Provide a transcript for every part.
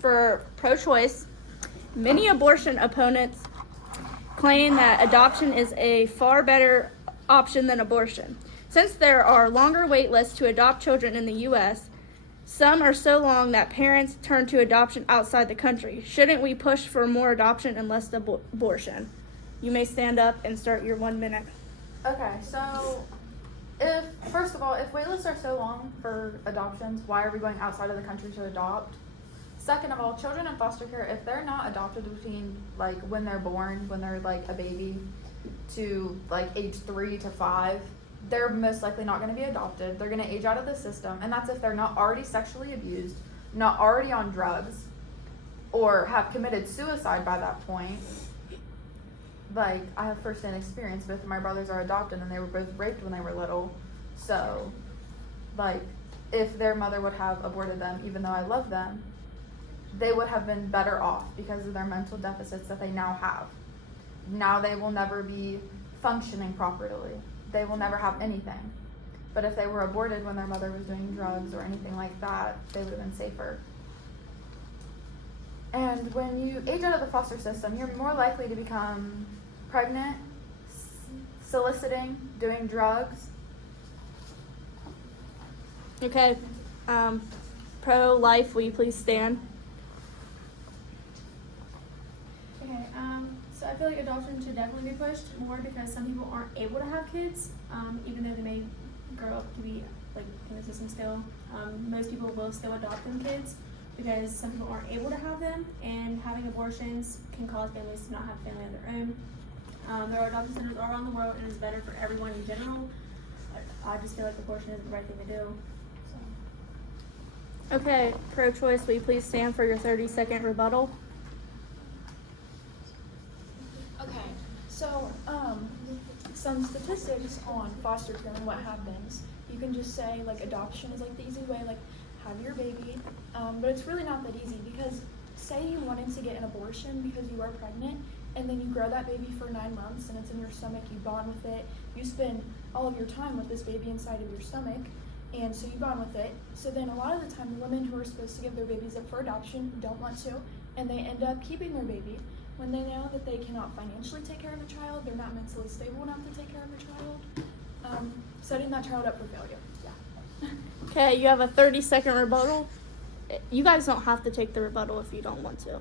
For pro-choice, many abortion opponents claim that adoption is a far better option than abortion. Since there are longer wait lists to adopt children in the U.S., some are so long that parents turn to adoption outside the country. Shouldn't we push for more adoption and less abortion? You may stand up and start your 1 minute. Okay, so first of all, if wait lists are so long for adoptions, why are we going outside of the country to adopt? Second of all, children in foster care, if they're not adopted between like when they're born, when they're like a baby, to like age 3 to 5, they're most likely not going to be adopted. They're going to age out of the system, and that's if they're not already sexually abused, not already on drugs, or have committed suicide by that point. Like, I have first-hand experience. Both of my brothers are adopted, and they were both raped when they were little. So, like, if their mother would have aborted them, even though I love them, they would have been better off because of their mental deficits that they now have. Now they will never be functioning properly. They will never have anything. But if they were aborted when their mother was doing drugs or anything like that, they would have been safer. And when you age out of the foster system, you're more likely to become pregnant, soliciting, doing drugs. Okay. Pro-life, will you please stand? Okay, so I feel like adoption should definitely be pushed more because some people aren't able to have kids, even though they may grow up to be like in the system still. Most people will still adopt them kids because some people aren't able to have them, and having abortions can cause families to not have family of their own. There are adoption centers all around the world, and it's better for everyone in general. I just feel like abortion is the right thing to do. So. Okay, pro-choice, will you please stand for your 30-second rebuttal? Okay, so some statistics on foster care and what happens. You can just say like adoption is like the easy way, like have your baby, but it's really not that easy because say you wanted to get an abortion because you are pregnant and then you grow that baby for 9 months and it's in your stomach, you bond with it, you spend all of your time with this baby inside of your stomach, and so you bond with it. So then a lot of the time the women who are supposed to give their babies up for adoption don't want to, and they end up keeping their baby when they know that they cannot financially take care of the child, they're not mentally stable enough to take care of the child, setting that child up for failure. Yeah. Okay, you have a 30-second rebuttal. You guys don't have to take the rebuttal if you don't want to.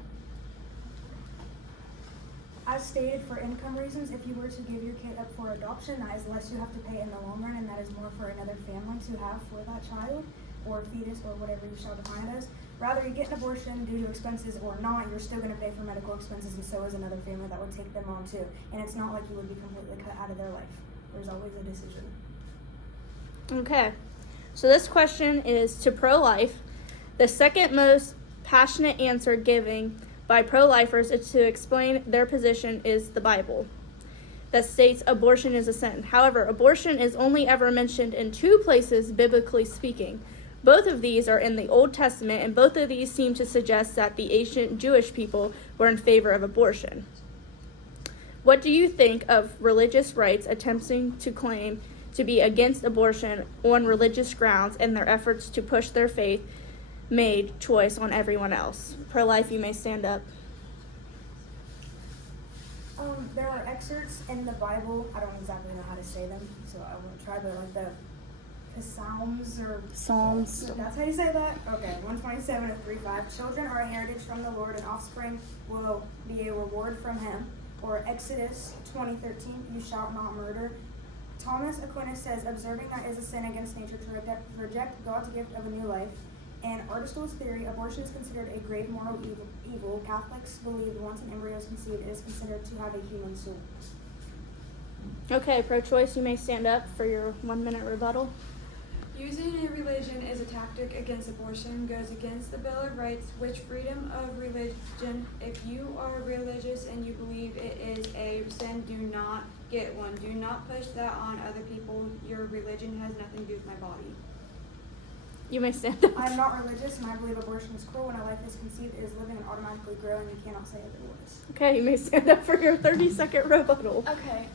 As stated, for income reasons, if you were to give your kid up for adoption, that is less you have to pay in the long run, and that is more for another family to have for that child, or fetus, or whatever you shall define it as. Rather, you get an abortion due to expenses or not, you're still going to pay for medical expenses, and so is another family that would take them on too. And it's not like you would be completely cut out of their life. There's always a decision. Okay, so this question is to pro-life. The second most passionate answer given by pro-lifers is to explain their position is the Bible that states abortion is a sin. However, abortion is only ever mentioned in 2 places, biblically speaking. Both of these are in the Old Testament, and both of these seem to suggest that the ancient Jewish people were in favor of abortion. What do you think of religious rights attempting to claim to be against abortion on religious grounds and their efforts to push their faith-made choice on everyone else? Pro-life, you may stand up. There are excerpts in the Bible. I don't exactly know how to say them, so I won't try, but like the Psalms or Psalms. That's how you say that? Okay, 127 of 3:5. Children are a heritage from the Lord, and offspring will be a reward from him. Or Exodus 20:13, you shall not murder. Thomas Aquinas says, observing that is a sin against nature to reject God's gift of a new life. And Aristotle's theory, abortion is considered a grave moral evil. Catholics believe once an embryo is conceived, it is considered to have a human soul. Okay, pro-choice, you may stand up for your 1-minute rebuttal. Using a religion as a tactic against abortion goes against the Bill of Rights, which freedom of religion. If you are religious and you believe it is a sin, do not get one. Do not push that on other people. Your religion has nothing to do with my body. You may stand up. I am not religious, and I believe abortion is cruel. When a life is conceived, it is living and automatically growing. You cannot say otherwise. Okay, you may stand up for your 30-second rebuttal. Okay,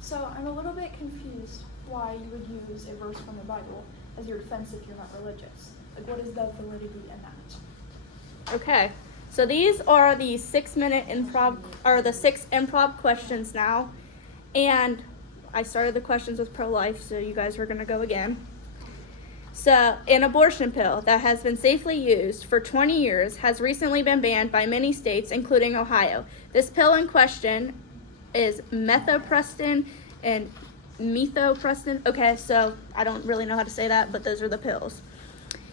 so I'm a little bit confused why you would use a verse from the Bible as your defense if you're not religious. Like, what is the validity in that? Okay, so these are the 6-minute improv, or the 6 improv questions now. And I started the questions with pro-life, so you guys are going to go again. So, an abortion pill that has been safely used for 20 years has recently been banned by many states, including Ohio. This pill in question is methopreston and methopreston. Okay, so I don't really know how to say that, but those are the pills.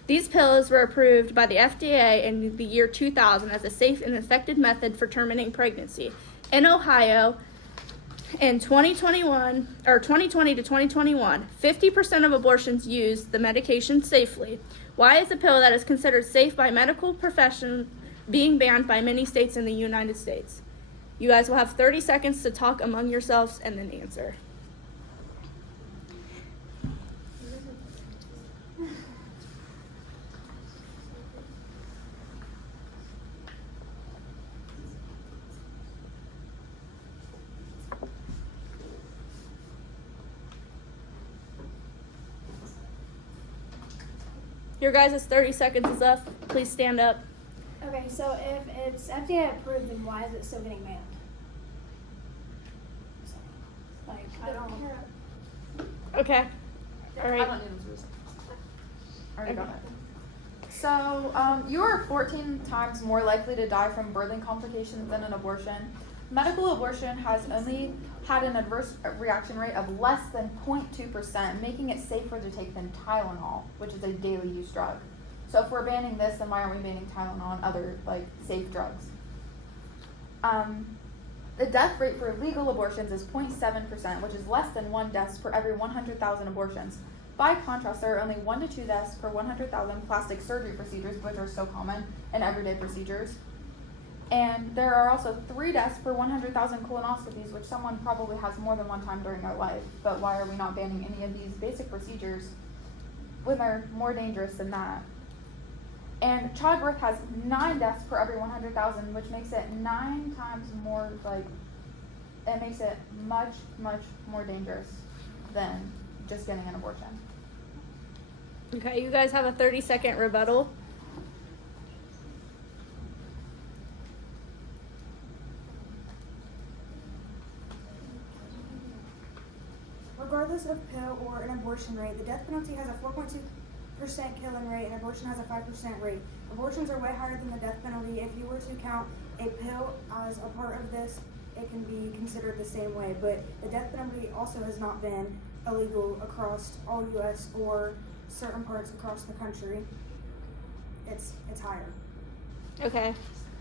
These pills were approved by the FDA in the year 2000 as a safe and effective method for terminating pregnancy. In Ohio, in 2020 to 2021, 50% of abortions used the medication safely. Why is a pill that is considered safe by medical profession being banned by many states in the United States? You guys will have 30 seconds to talk among yourselves and then answer. Your guys' 30 seconds is up. Please stand up. Okay, so if it's FDA approved, then why is it still getting banned? Like, I don't care. Okay. All I right. don't need them to. I already got it. So, you are 14 times more likely to die from birthing complications than an abortion. Medical abortion has only had an adverse reaction rate of less than 0.2%, making it safer to take than Tylenol, which is a daily use drug. So if we're banning this, then why aren't we banning Tylenol and other safe drugs? The death rate for legal abortions is 0.7%, which is less than 1 death per every 100,000 abortions. By contrast, there are only 1 to 2 deaths per 100,000 plastic surgery procedures, which are so common in everyday procedures. And there are also 3 deaths per 100,000 colonoscopies, which someone probably has more than one time during their life. But why are we not banning any of these basic procedures when they're more dangerous than that? And childbirth has 9 deaths per every 100,000, which makes it 9 times more, it makes it much, much more dangerous than just getting an abortion. Okay, you guys have a 30-second rebuttal. Regardless of pill or an abortion rate, the death penalty has a 4.2% killing rate and abortion has a 5% rate. Abortions are way higher than the death penalty. If you were to count a pill as a part of this, it can be considered the same way, but the death penalty also has not been illegal across all U.S. or certain parts across the country. It's higher. Okay,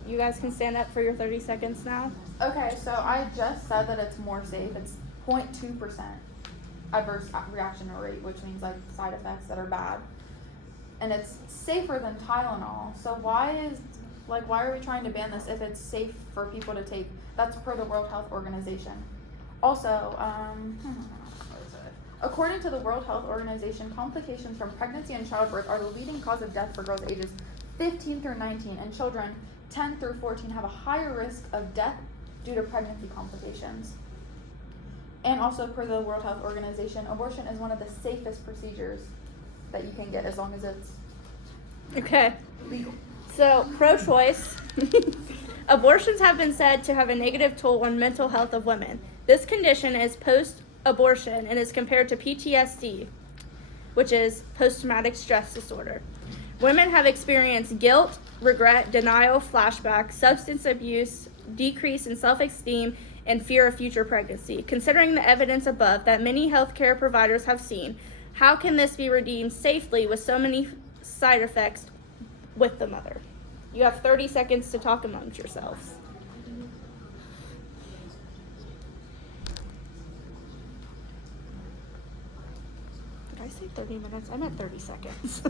you guys can stand up for your 30 seconds now. Okay, so I just said that it's more safe. It's 0.2% adverse reaction rate, which means side effects that are bad. And it's safer than Tylenol. So why are we trying to ban this if it's safe for people to take? That's per the World Health Organization. Also, according to the World Health Organization, complications from pregnancy and childbirth are the leading cause of death for girls ages 15 through 19, and children 10 through 14 have a higher risk of death due to pregnancy complications. And also per the World Health Organization, abortion is one of the safest procedures that you can get as long as it's Okay, legal. so pro-choice. Abortions have been said to have a negative toll on mental health of women. This condition is post-abortion and is compared to PTSD, which is post-traumatic stress disorder. Women have experienced guilt, regret, denial, flashback, substance abuse, decrease in self-esteem, and fear of future pregnancy. Considering the evidence above that many healthcare providers have seen, how can this be redeemed safely with so many side effects with the mother? You have 30 seconds to talk amongst yourselves. Did I say 30 minutes? I meant 30 seconds.